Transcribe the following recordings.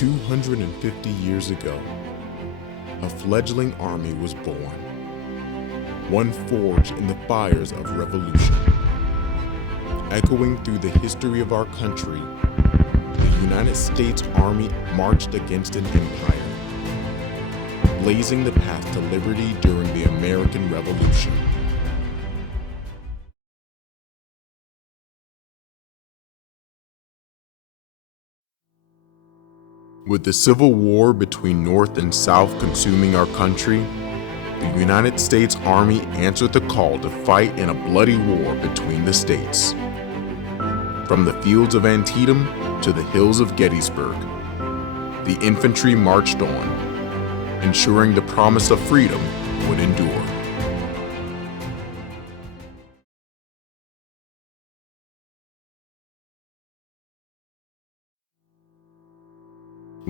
250 years ago, a fledgling army was born, one forged in the fires of revolution. Echoing through the history of our country, the United States Army marched against an empire, blazing the path to liberty during the American Revolution. With the Civil War between North and South consuming our country, the United States Army answered the call to fight in a bloody war between the states. From the fields of Antietam to the hills of Gettysburg, the infantry marched on, ensuring the promise of freedom would endure.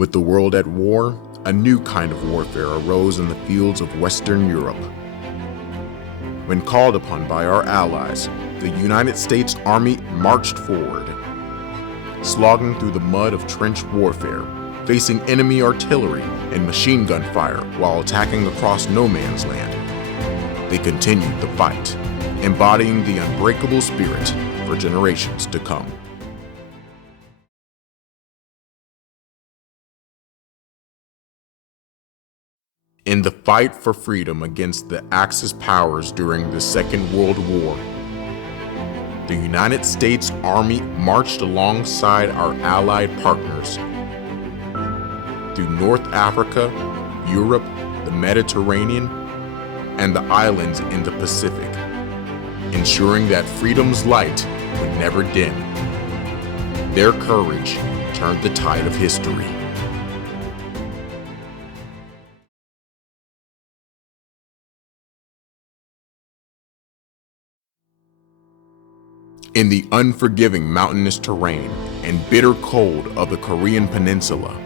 With the world at war, a new kind of warfare arose in the fields of Western Europe. When called upon by our allies, the United States Army marched forward, slogging through the mud of trench warfare, facing enemy artillery and machine gun fire while attacking across no man's land. They continued the fight, embodying the unbreakable spirit for generations to come. In the fight for freedom against the Axis powers during the Second World War, the United States Army marched alongside our allied partners through North Africa, Europe, the Mediterranean, and the islands in the Pacific, ensuring that freedom's light would never dim. Their courage turned the tide of history. In the unforgiving mountainous terrain and bitter cold of the Korean Peninsula,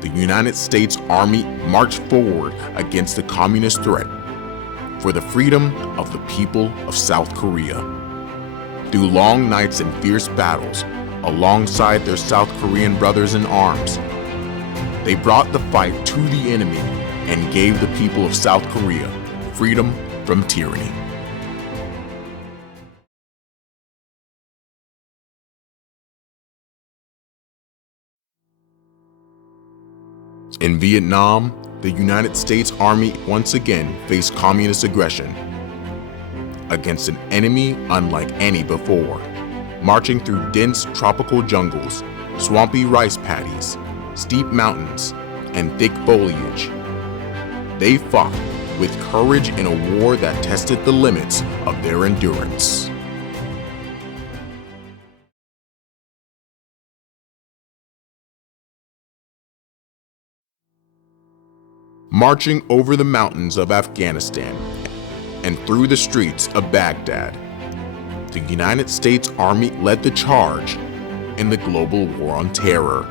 the United States Army marched forward against the communist threat for the freedom of the people of South Korea. Through long nights and fierce battles alongside their South Korean brothers in arms, they brought the fight to the enemy and gave the people of South Korea freedom from tyranny. In Vietnam, the United States Army once again faced communist aggression against an enemy unlike any before, marching through dense tropical jungles, swampy rice paddies, steep mountains, and thick foliage. They fought with courage in a war that tested the limits of their endurance. Marching over the mountains of Afghanistan and through the streets of Baghdad, the United States Army led the charge in the global war on terror.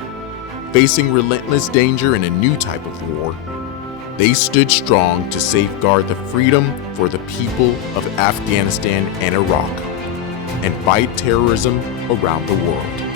Facing relentless danger in a new type of war, they stood strong to safeguard the freedom for the people of Afghanistan and Iraq and fight terrorism around the world.